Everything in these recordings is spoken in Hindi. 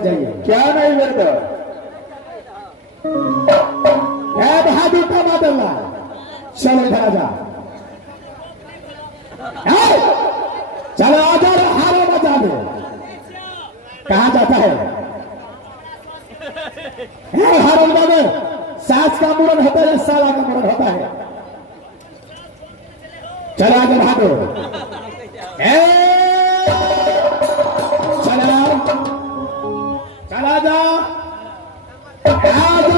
जाइए। क्या नहीं करता बहादुर का बादल चलो इधर आजा। चलो आजा हारो बचा दे। कहा जाता है हारो बाबू? सास का मुरन होता है, साला का मुरन होता है। चलो आजा बहादुर। चला चला जा हारो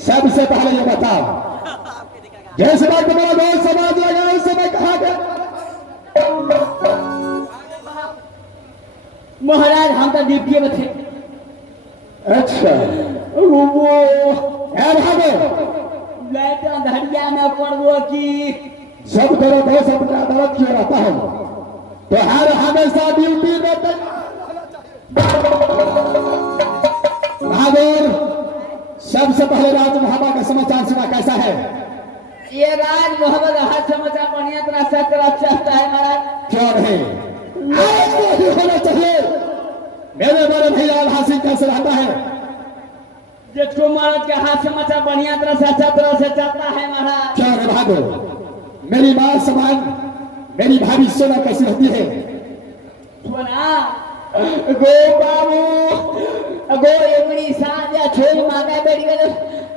सबसे पहले ये बताओ, जैसे बात तुम्हारा दोस्त समाज लगा उस समय कहा गया महाराज हम तो ड्यूटी में थे। अच्छा वो भागे लेटा धड़िया में पड़ो की सब करो दो सब का दर्द क्यों रहता है? तो हर हमेशा ड्यूटी में बहादुर। सबसे पहले राज मोहब्बत का समाचार सुना, कैसा है? ये राज मोहम्मद हर समाचार बढ़िया तरह से चलता है महाराज। क्यों नहीं? आज तो ही होना चाहिए। मेरे बड़े भैया हासिल कैसे रहता है? जिसको महाराज के हाथ समाचार बढ़िया तरह से अच्छा तरह से चलता है महाराज। क्यों रे बहादुर? मेरी मां समान मेरी भाभी सोना कैसी रहती है? सोना गो बाबू गो एवरी साजा छोरी मांगा बेटी के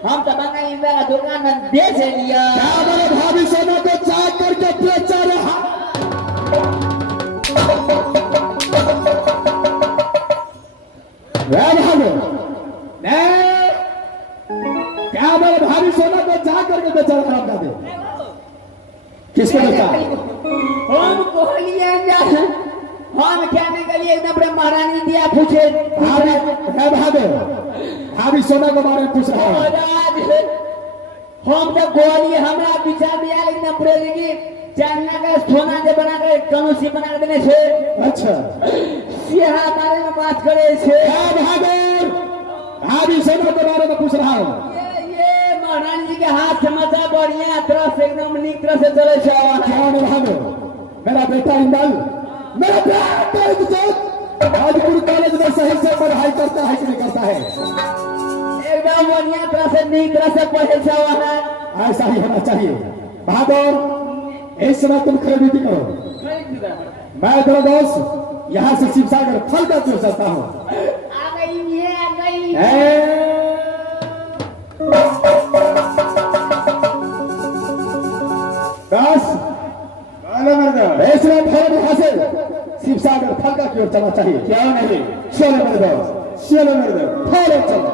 हम तो मांगा इन मेरा दुकान में बेच लिया। क्या मेरे भाभी सोना को चाक करके बेचा रहा? क्या मेरे भाभी सोना को चाक करके बेचा रहा? आप दे किसको बेचा? हम कोहलिया हम क्या नहीं करिए एकदम बड़े महारानी दिया पूछे भाभी सोना के बारे में पूछ रहा हूँ। हम तो गोली हमारा विचार दिया एकदम पूरे लगी चाइना का सोना से बना कर कनूसी बना कर देने से। अच्छा सिहा बारे में बात करे से भाभी सोना के बारे में पूछ रहा हूँ। ये महारानी जी के हाथ समाचार बढ़िया तरह से एकदम नीक तरह से चले से। मेरा बेटा इंदल मेरा बेटा राजपुर कॉलेज में सही से पढ़ाई करता है कि नहीं करता है? एकदम बढ़िया तरह से नीक तरह से पढ़े से वहाँ ऐसा ही होना चाहिए। बहादुर इस समय तुम खरीदी करो। मैं तेरा दोस्त यहाँ से शिवसागर फल का चूर सकता हूँ। आ गई ये आ गई। बस ऐसा फल यहाँ से शिवसागर फल का क्यों चलना चाहिए? क्या नहीं? चलो मेरे दोस्त, चलो मेरे दोस्त, फल चलो।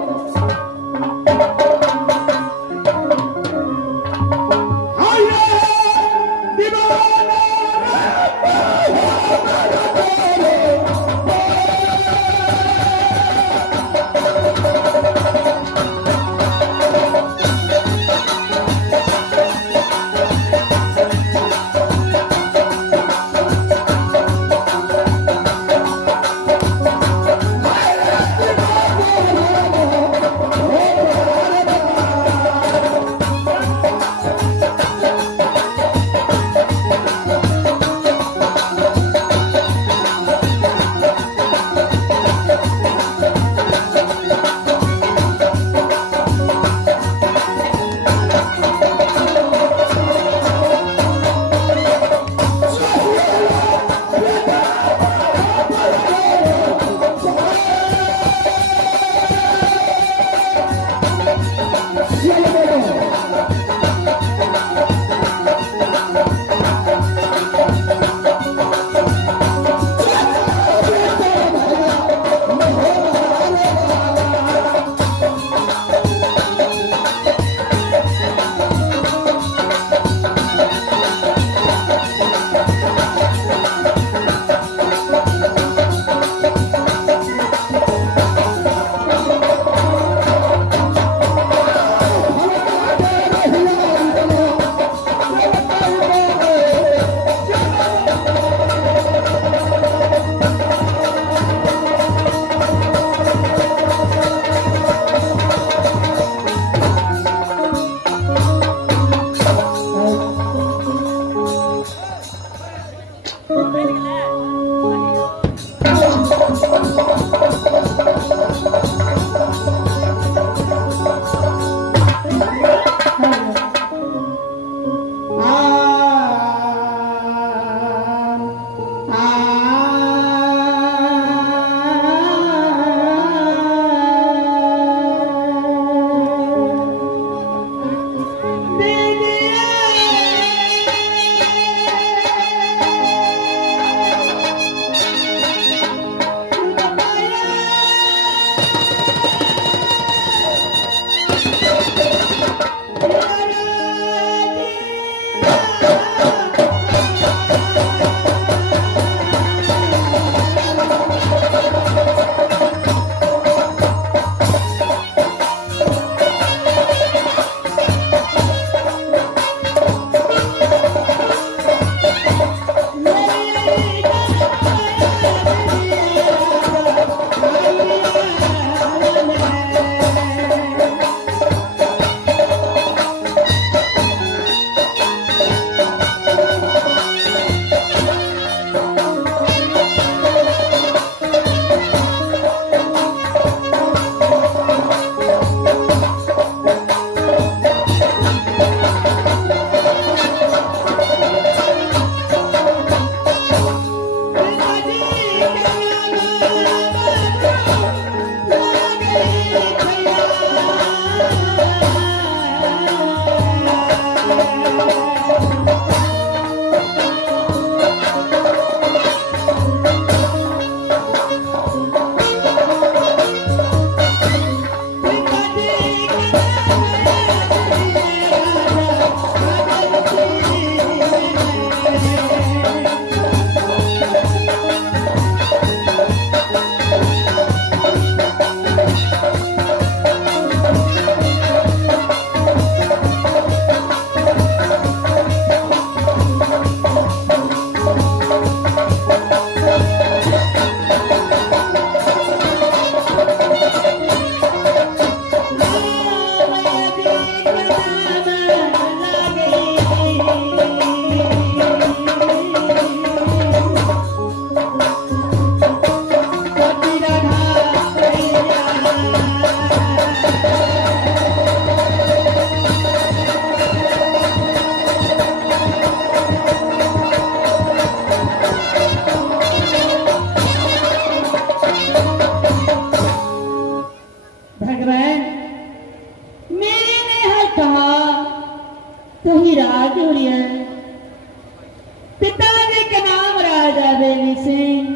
पिताजी के नाम राजा बेली सिंह,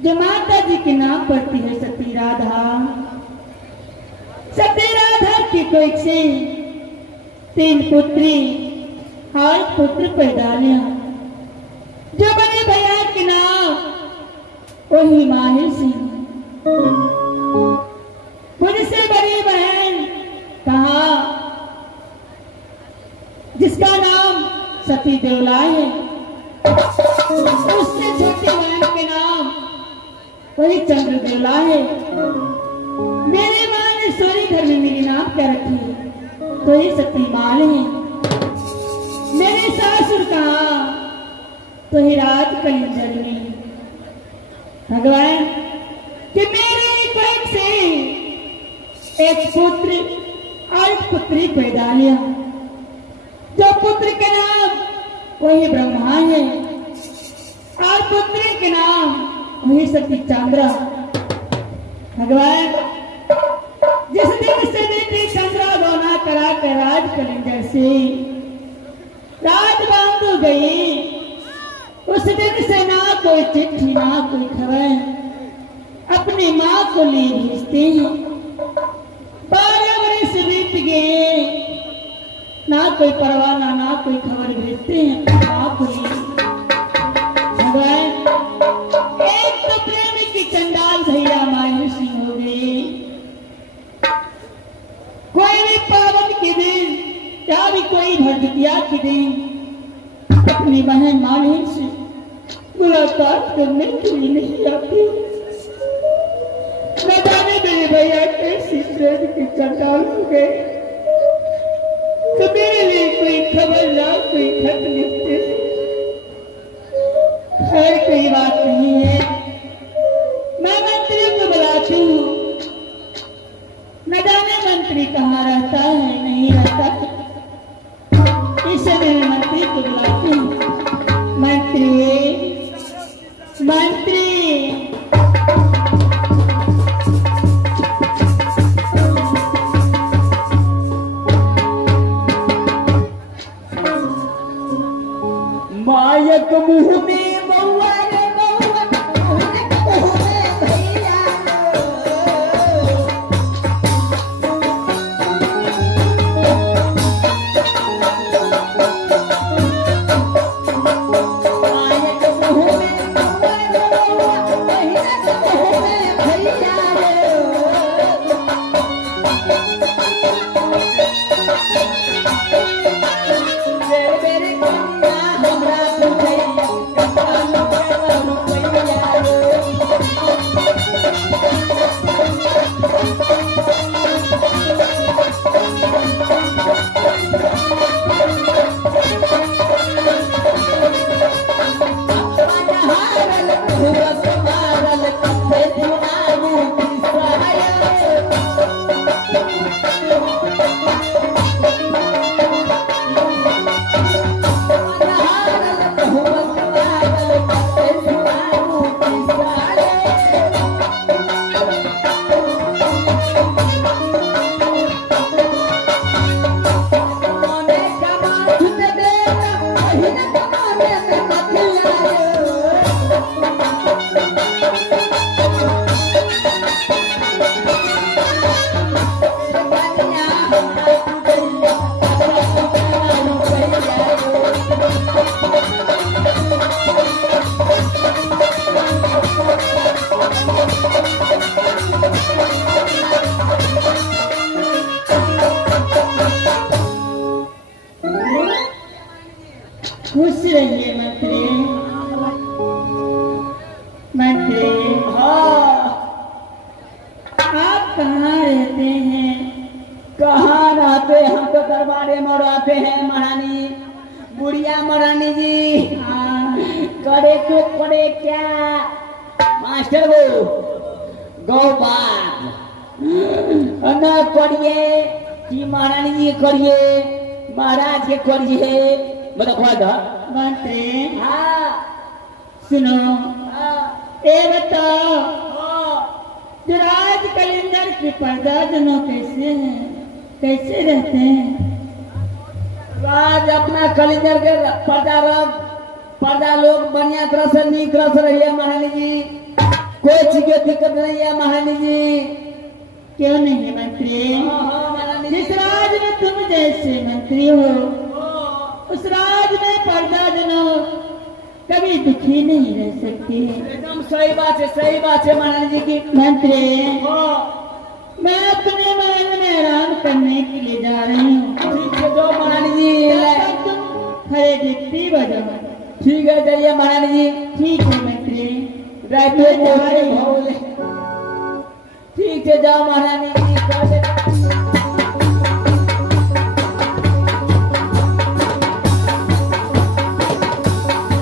जो माता जी के नाम पड़ती है सती राधा। सती राधा की कोई से 3 पुत्री और पुत्र पैदा लिया, जो बड़े भैया के नाम वही माहिर सिंह। मुझसे बड़ी बहन कहा जिसका नाम सती देवला है, उससे छोटी बहन के नाम वही चंद्र देवला है। मेरी माँ ने सोरी घर में मेरी नाम क्या रखी है तो ये सती माल है। मेरे सासुर कहा तो ही राज कलिंजर में। भगवान कि मेरे कोख से एक पुत्र और एक पुत्री पैदा लिया, जो पुत्र के नाम वही ब्रह्मा है और पुत्री के नाम वही सती चंद्रा। भगवान जिस दिन से बेटी चंद्रा दोना करा कर राज कलिंजर से राज बांधो गई, उस दिन से ना कोई चिट्ठी ना कोई खबर अपनी माँ को लिए भेजते हैं। 12 वर्ष बीत गए, ना कोई परवाना ना कोई खबर भेजते हैं माँ को लिए। भगवान एक तो प्रेमी की चंडाल भैया मायूस सिंह हो गई। कोई भी पावन के दिन या भी कोई भरदुतिया के दिन अपनी बहन मालिन से मुलाकात करने के लिए नहीं आती। न जाने मेरे भैया कैसी प्रेम की चंडाल हो गए, तो मेरे लिए कोई खबर ना कोई खत लिखते थे। मंत्री मायक मुँह में बउआ रे बउआ, मुँह में भैया। मायक मुँह में बउआ रे बउआ, भैया के मुँह में भैया रे। मेरे कन्या हमरा बुझैया, कपाल पर रुपैया रे। हारल हुआ मारल कथे दुआरू की सहाय। खुश रहिए मंत्री। मंत्री आप कहाँ रहते हैं? कहाँ रहते? हम तो दरबारे में रहते हैं महारानी। बुढ़िया महारानी जी करे को करे क्या मास्टर वो गौ बात न करिए कि महारानी जी करिए, महाराज के करिए। मतलब मंत्री हाँ सुनो, हाँ ये बताओ हाँ। जो राज कलिंदर के प्रजाजनों कैसे हैं, कैसे रहते हैं? राज अपना कलिंदर के प्रजा लोग बढ़िया तरह से नीक तरह से रहिए महारानी जी। कोई चीज की दिक्कत नहीं है महारानी जी। क्यों नहीं मंत्री? हाँ हाँ महारानी जी। जिस राज में तुम जैसे मंत्री हो उस राज में प्रजाजनों कभी दुखी नहीं रह सकते। एकदम सही बात है, सही बात है महारानी जी की। मंत्री हाँ मैं अपने महल में आराम करने के लिए जा रही हूँ। ठीक है जो महारानी जी। तब तक तुम खड़े डिप्टी बजाओ। ठीक है जाइए महारानी जी। ठीक है मंत्री। ड्राइवर बोले ठीक है जाओ महारानी जी।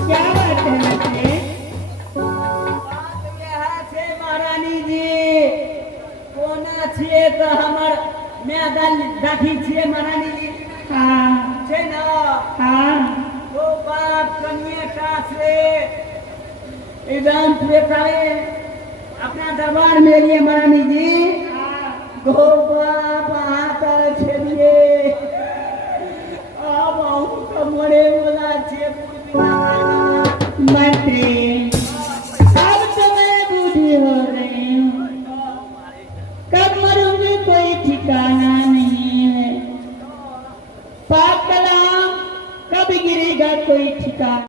क्या बात है मंत्री? महारानी जी कोना छिए तो हमर मैदान दाखी छिए महारानी जी। हाँ छे ना हाँ वो बाप कन्या का से एकदम प्रेताए अपना दरबार में लिए महारानी जी। गो बाप हाथ छेदिए अब हम तो मरे वाला छे मंत्री अब तो मैं बूढ़ी हो रही हूँ, कब मरूंगी कोई ठिकाना नहीं है। पाक कलाम कब गिरेगा कोई ठिकाना